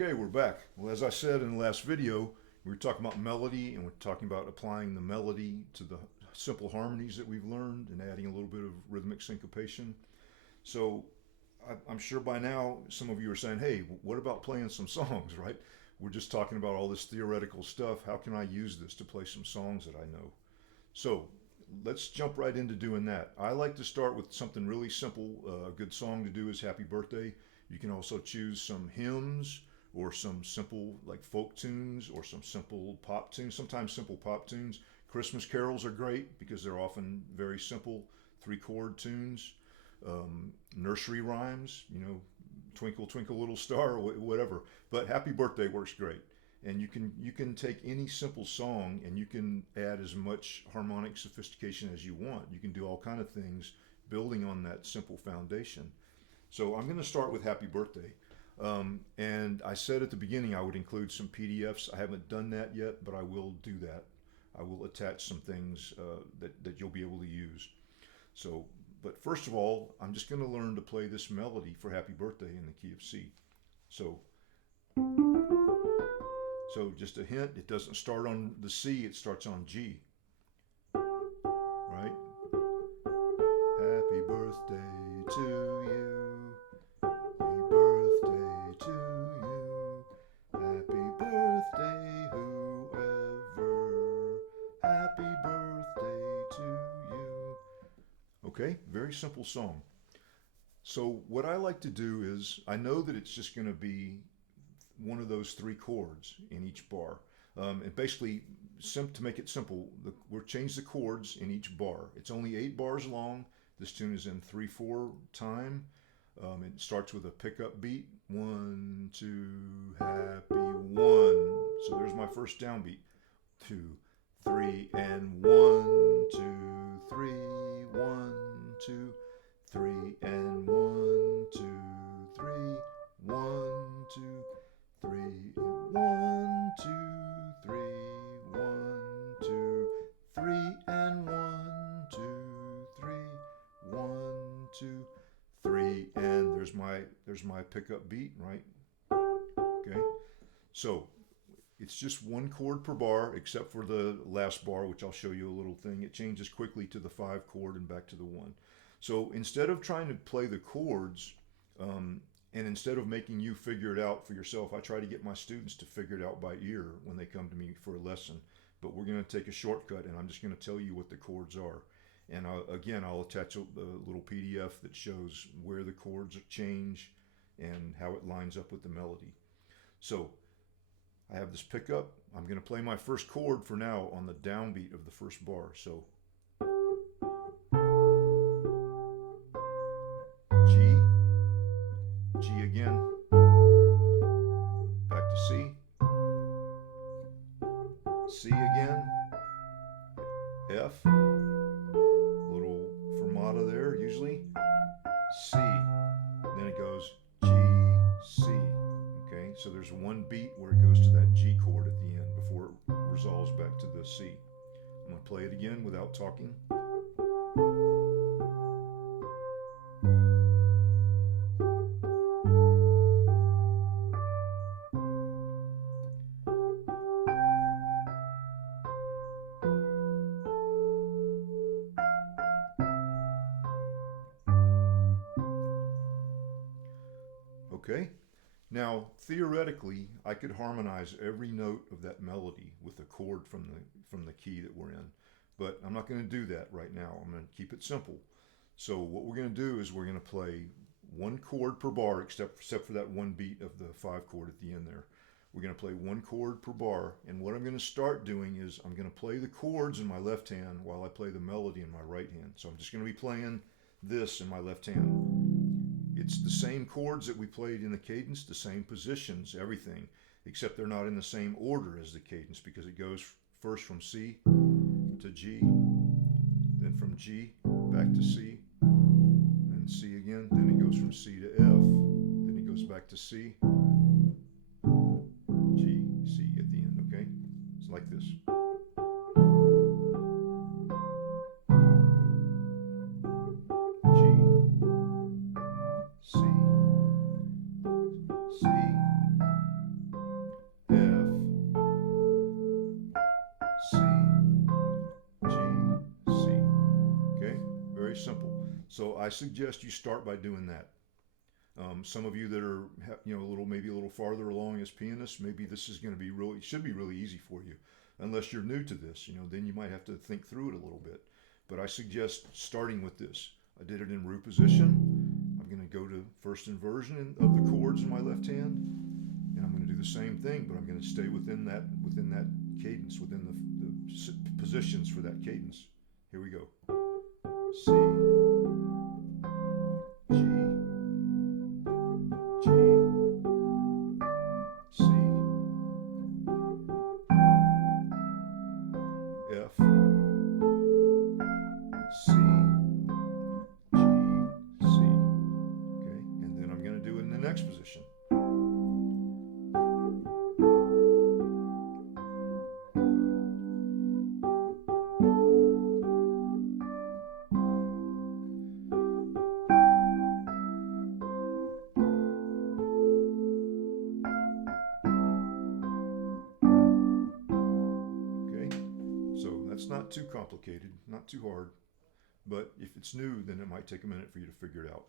Okay, we're back. Well, as I said in the last video, we were talking about melody and we're talking about applying the melody to the simple harmonies that we've learned and adding a little bit of rhythmic syncopation. So I'm sure by now some of you are saying, hey, what about playing some songs, right? We're just talking about all this theoretical stuff. How can I use this to play some songs that I know? So let's jump right into doing that. I like to start with something really simple. A good song to do is Happy Birthday. You can also choose some hymns or some simple like folk tunes or some simple pop tunes, sometimes simple pop tunes. Christmas carols are great because they're often very simple 3 chord tunes. Nursery rhymes, Twinkle Twinkle Little Star or whatever. But Happy Birthday works great. And you can take any simple song and you can add as much harmonic sophistication as you want. You can do all kind of things building on that simple foundation. So I'm going to start with Happy Birthday. And I said at the beginning I would include some PDFs. I haven't done that yet, but I will do that. I will attach some things that you'll be able to use. So, but first of all, I'm just going to learn to play this melody for Happy Birthday in the key of C. So, just a hint, it doesn't start on the C, it starts on G, right? Happy birthday to you. Happy birthday to you. Happy birthday, whoever. Happy birthday to you. Okay, very simple song. So what I like to do is, I know that it's just going to be one of those 3 chords in each bar. And basically, to make it simple, we'll change the chords in each bar. It's only 8 bars long. This tune is in 3/4 time. It starts with a pickup beat. 1, 2, happy 1. So there's my first downbeat. 2, 3, and 1, 2, 3, 1, 2, 3, and 1, 2, 3, 1, 2, 3, 1, 2, 3, 1, 2, 3, and 1, 2, 3, 1, 2, 3, and there's my pickup beat, right? Okay, so it's just 1 chord per bar, except for the last bar, which I'll show you a little thing. It changes quickly to the 5 chord and back to the 1. So instead of trying to play the chords, and instead of making you figure it out for yourself, I try to get my students to figure it out by ear when they come to me for a lesson. But we're going to take a shortcut, and I'm just going to tell you what the chords are. And I'll attach a little PDF that shows where the chords change and how it lines up with the melody. So I have this pickup. I'm going to play my first chord for now on the downbeat of the first bar. So G, G again, back to C, C again, F, little fermata there usually, C, then it goes G, C. Okay, so there's one beat where it goes to that G chord at the end before it resolves back to the C. I'm going to play it again without talking. Okay, now theoretically I could harmonize every note of that melody with a chord from the key that we're in, but I'm not going to do that right now. I'm going to keep it simple. So what we're going to do is we're going to play 1 chord per bar, except for that one beat of the 5 chord at the end there. We're going to play 1 chord per bar, and what I'm going to start doing is I'm going to play the chords in my left hand while I play the melody in my right hand. So I'm just going to be playing this in my left hand. It's the same chords that we played in the cadence, the same positions, everything, except they're not in the same order as the cadence because it goes first from C to G, then from G back to C, then C again, then it goes from C to F, then it goes back to C, G, C at the end, okay? It's like this. G, C, I suggest you start by doing that. Some of you that are, maybe a little farther along as pianists, maybe this is going to be should be really easy for you. Unless you're new to this, then you might have to think through it a little bit. But I suggest starting with this. I did it in root position. I'm going to go to first inversion of the chords in my left hand, and I'm going to do the same thing, but I'm going to stay within that cadence, within the positions for that cadence. Here we go. C, G, G, C, F, C, G, C. Okay, and then I'm going to do it in the next position. It's not too complicated, not too hard, but if it's new, then it might take a minute for you to figure it out.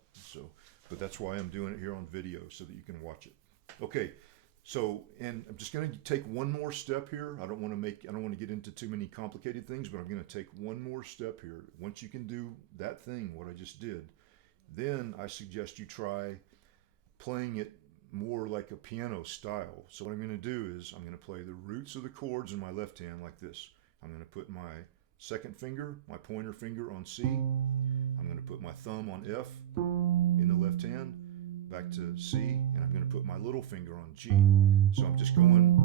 But that's why I'm doing it here on video, so that you can watch it. Okay, and I'm just going to take one more step here. I don't want to get into too many complicated things, but I'm going to take one more step here. Once you can do that thing, what I just did, then I suggest you try playing it more like a piano style. So what I'm going to do is I'm going to play the roots of the chords in my left hand like this. I'm going to put my second finger, my pointer finger on C. I'm going to put my thumb on F in the left hand, back to C, and I'm going to put my little finger on G. So I'm just going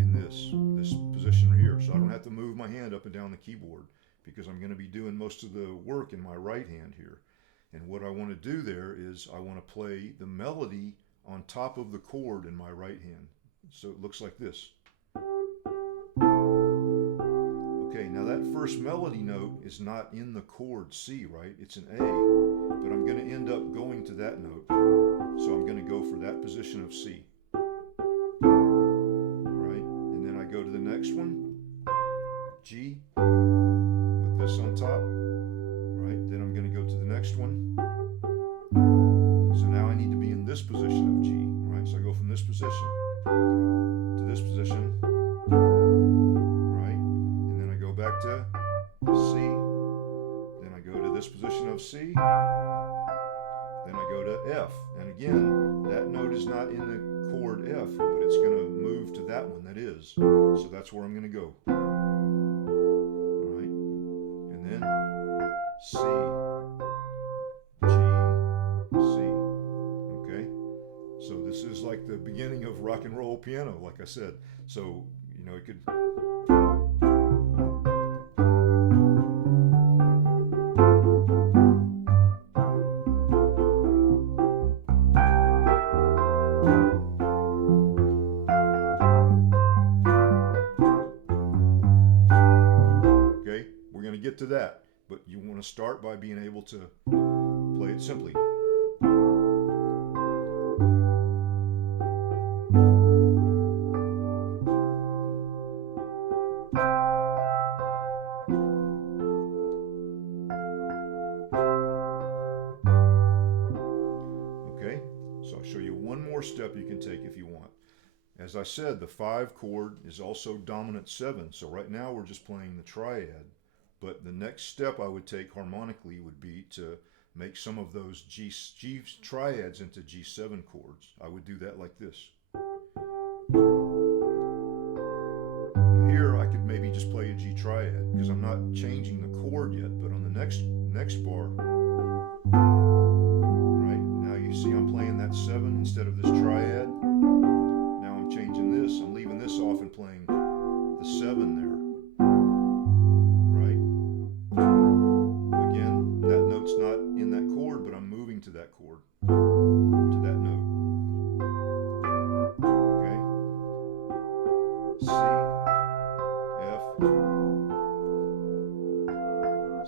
in this position right here. So I don't have to move my hand up and down the keyboard, because I'm going to be doing most of the work in my right hand here. And what I want to do there is I want to play the melody on top of the chord in my right hand. So it looks like this. Okay, now that first melody note is not in the chord C, right? It's an A, but I'm going to end up going to that note. So I'm going to go for that position of C. Right? And then I go to the next one, G, with this on top. Right? Then I'm going to go to the next one. So now I need to be in this position of G. Right? So I go from this position to this position. Back to C, then I go to this position of C, then I go to F, and again, that note is not in the chord F, but it's going to move to that one that is, so that's where I'm going to go. Alright, and then C, G, C, okay, so this is like the beginning of rock and roll piano, like I said, so, it could... Get to that, but you want to start by being able to play it simply. Okay, so I'll show you one more step you can take if you want. As I said, the 5 chord is also dominant 7, so right now we're just playing the triad. But the next step I would take harmonically would be to make some of those G triads into G7 chords. I would do that like this. Here I could maybe just play a G triad because I'm not changing the chord yet, but on the next bar, right? Now you see I'm playing that 7 instead of this triad. Now I'm changing this. I'm leaving this off and playing the 7 there. It's not in that chord, but I'm moving to that chord, to that note. Okay? C, F,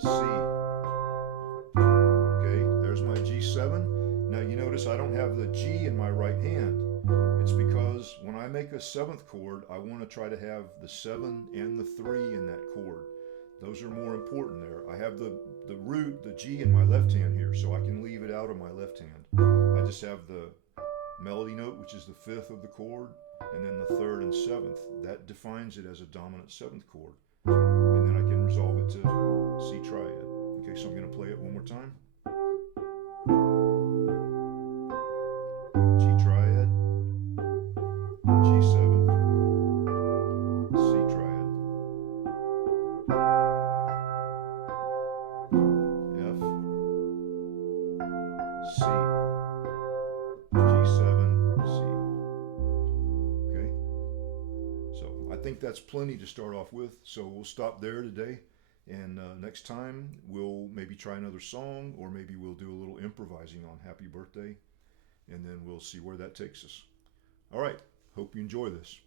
C. Okay, there's my G7. Now you notice I don't have the G in my right hand. It's because when I make a 7th chord, I want to try to have the 7 and the 3 in that chord. Those are more important there. I have the root, the G in my left hand here, so I can leave it out of my left hand. I just have the melody note, which is the fifth of the chord, and then the third and seventh. That defines it as a dominant seventh chord. And then I can resolve it to C triad. Okay, so I'm going to play it one more time. G triad, G7, C triad, F, C, G7, C. Okay, so I think that's plenty to start off with, so we'll stop there today. And next time we'll maybe try another song, or maybe we'll do a little improvising on Happy Birthday, and then we'll see where that takes us. All right, hope you enjoy this.